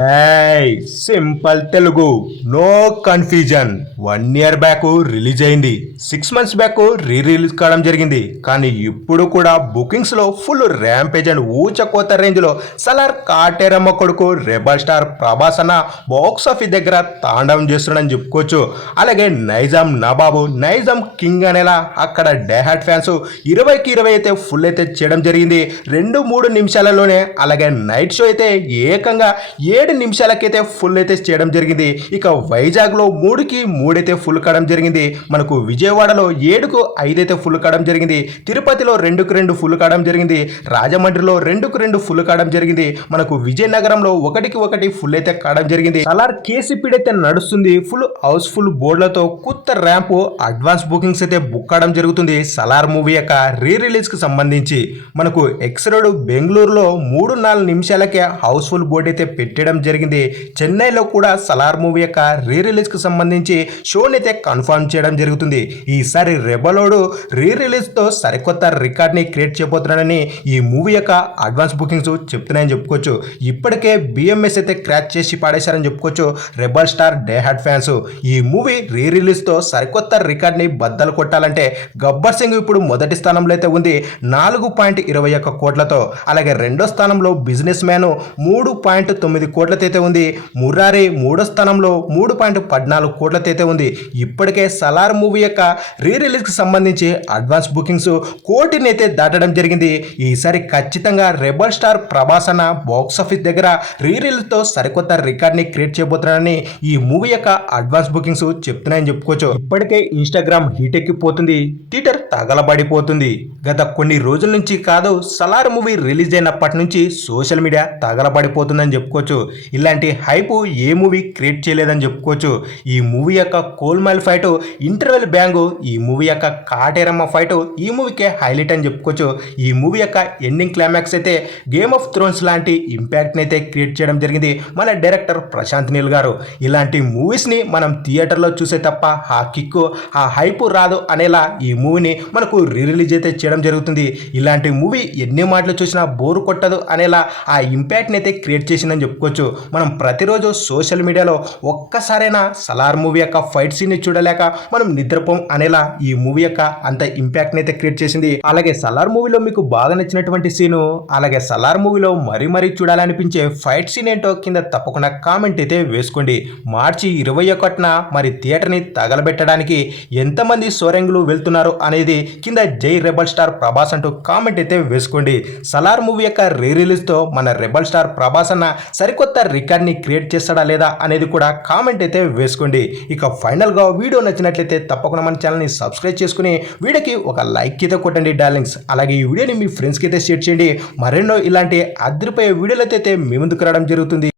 ఏయ్ simple Telugu no confusion 1 year back release అయింది. 6 months back release కావడం జరిగింది. కానీ ఇప్పుడు కూడా బుకింగ్స్ లో ఫుల్ ర్యాంపేజ్ అండ్ ఊచకోత రేంజ్ లో సలార్ కాటేరమ్మ కొడుకు రెబల్ స్టార్ ప్రభాస్ అన్న బాక్స్ ఆఫీస్ దగ్గర తాండవం చేస్తున్నాడని చెప్పుకోవచ్చు. అలాగే నైజాం నబాబు నైజాం కింగ్ అనేలా అక్కడ డైహార్డ్ ఫ్యాన్స్ 20కి 20 అయితే ఫుల్ అయితే చేయడం జరిగింది 2-3 నిమిషాలలోనే. అలాగే నైట్ షో అయితే ఏకంగా 7 నిమిషాలకైతే ఫుల్ అయితే చేయడం జరిగింది. ఇక వైజాగ్లో 3కి 3 అయితే ఫుల్ కావడం జరిగింది. మనకు విజయవాడలో 7కు 5 అయితే ఫుల్ కావడం జరిగింది. తిరుపతిలో 2కు 2 ఫుల్ కావడం జరిగింది. రాజమండ్రిలో 2కు 2 ఫుల్ కావడం జరిగింది. మనకు విజయనగరంలో 1కి 1 ఫుల్ అయితే కావడం జరిగింది. సలార్ కేసీపీడ్ అయితే నడుస్తుంది. ఫుల్ హౌస్ఫుల్ బోర్డులతో కొత్త ర్యాంపు అడ్వాన్స్ బుకింగ్స్ అయితే బుక్ కావడం జరుగుతుంది. సలార్ మూవీ యొక్క రీ రిలీజ్ కి సంబంధించి మనకు ఎక్స్ రోడ్ బెంగళూరులో 3-4 నిమిషాలకే హౌస్ఫుల్ బోర్డు అయితే పెట్టడం జరిగింది. చెన్నైలో కూడా సలార్ మూవీ యొక్క రీ రిలీజ్ కి సంబంధించి షోని అయితే కన్ఫర్మ్ చేయడం జరుగుతుంది. ఈసారి రెబలోడు రీ రిలీజ్ తో సరికొత్త రికార్డ్ ని క్రియేట్ చేయబోతున్నాడని ఈ మూవీ యొక్క అడ్వాన్స్ బుకింగ్స్ చెప్తున్నాయని చెప్పుకోవచ్చు. ఇప్పటికే బిఎంఎస్ అయితే క్రాచ్ చేసి పాడేశారని చెప్పుకోవచ్చు రెబల్ స్టార్ డైహార్డ్ ఫ్యాన్స్. ఈ మూవీ రీ రిలీజ్ తో సరికొత్త రికార్డ్ ని బద్దలు కొట్టాలంటే గబ్బర్ సింగ్ ఇప్పుడు మొదటి స్థానంలో అయితే ఉంది 4.21 కోట్లతో. అలాగే రెండో స్థానంలో బిజినెస్ మ్యాన్ 3.9 కోట్లతో అయితే ఉంది. మురారి మూడో స్థానంలో 3.14 కోట్లతో అయితే ఉంది. ఇప్పటికే సలార్ మూవీ యొక్క రీ రిలీజ్ కి సంబంధించి అడ్వాన్స్ బుకింగ్స్ 1 కోటిని అయితే దాటడం జరిగింది. ఈసారి ఖచ్చితంగా రెబల్ స్టార్ ప్రభాస్ అన్న బాక్స్ ఆఫీస్ దగ్గర రీ రిలీజ్ తో సరికొత్త రికార్డ్ ని క్రియేట్ చేయబోతున్నాడని ఈ మూవీ యొక్క అడ్వాన్స్ బుకింగ్స్ చెప్తున్నాయని చెప్పుకోవచ్చు. ఇప్పటికే ఇన్స్టాగ్రామ్ హీట్ ఎక్కిపోతుంది, ట్విట్టర్ తగలబడిపోతుంది. గత కొన్ని రోజుల నుంచి కాదు సలార్ మూవీ రిలీజ్ అయినప్పటి నుంచి సోషల్ మీడియా తగలబడిపోతుందని చెప్పుకోవచ్చు. ఇలాంటి హైప్ ఏ మూవీ క్రియేట్ చేయలేదని చెప్పుకోవచ్చు. ఈ మూవీ యొక్క కోల్మైల్ ఫైట్, ఇంటర్వెల్ బ్యాంగ్, ఈ మూవీ యొక్క కాటేరమ్మ ఫైట్ ఈ మూవీకే హైలైట్ అని చెప్పుకోవచ్చు. ఈ మూవీ యొక్క ఎండింగ్ క్లైమాక్స్ అయితే గేమ్ ఆఫ్ థ్రోన్స్ లాంటి ఇంపాక్ట్ని అయితే క్రియేట్ చేయడం జరిగింది మన డైరెక్టర్ ప్రశాంత్ నీల్ గారు. ఇలాంటి మూవీస్ని మనం థియేటర్లో చూసే తప్ప ఆ కిక్కు ఆ హైప్ రాదు అనేలా ఈ మూవీని మనకు రీ రిలీజ్ అయితే చేయడం జరుగుతుంది. ఇలాంటి మూవీ ఎన్ని మాటలు చూసినా బోరు కొట్టదు అనేలా ఆ ఇంపాక్ట్ని అయితే క్రియేట్ చేసిందని చెప్పుకోవచ్చు. మనం ప్రతిరోజు సోషల్ మీడియాలో ఒక్కసారైనా సలార్ మూవీ యొక్క ఫైట్ సీన్ ని చూడలేక మనం నిద్రపోం అనేలా ఈ మూవీ యొక్క అంత ఇంపాక్ట్ అయితే క్రియేట్ చేసింది. అలాగే సలార్ మూవీలో మీకు బాగా నచ్చినటువంటి సీను, అలాగే సలార్ మూవీలో మరీ చూడాలనిపించే ఫైట్ సీన్ ఏంటో కింద తప్పకుండా కామెంట్ అయితే వేసుకోండి. మార్చి 21న మరి థియేటర్ ని తగలబెట్టడానికి ఎంతమంది సోరంగులు వెళ్తున్నారు అనేది కింద జై రెబల్ స్టార్ ప్రభాస్ అంటూ కామెంట్ అయితే వేసుకోండి. సలార్ మూవీ యొక్క రీ రిలీజ్ తో మన రెబల్ స్టార్ ప్రభాస్ అన్న సరికొత్త రికార్డ్ ని క్రియేట్ చేస్తాడా లేదా అనేది కూడా కామెంట్ అయితే వేసుకోండి. ఇక ఫైనల్ గా వీడియో నచ్చినట్లయితే తప్పకుండా మన ఛానల్ ని సబ్స్క్రైబ్ చేసుకుని వీడియోకి ఒక లైక్ అయితే కొట్టండి డార్లింగ్స్. అలాగే ఈ వీడియోని మీ ఫ్రెండ్స్ కి అయితే షేర్ చేయండి. మరెన్నో ఇలాంటి అదిరిపోయే వీడియోలు అయితే మీ ముందుకు రావడం జరుగుతుంది.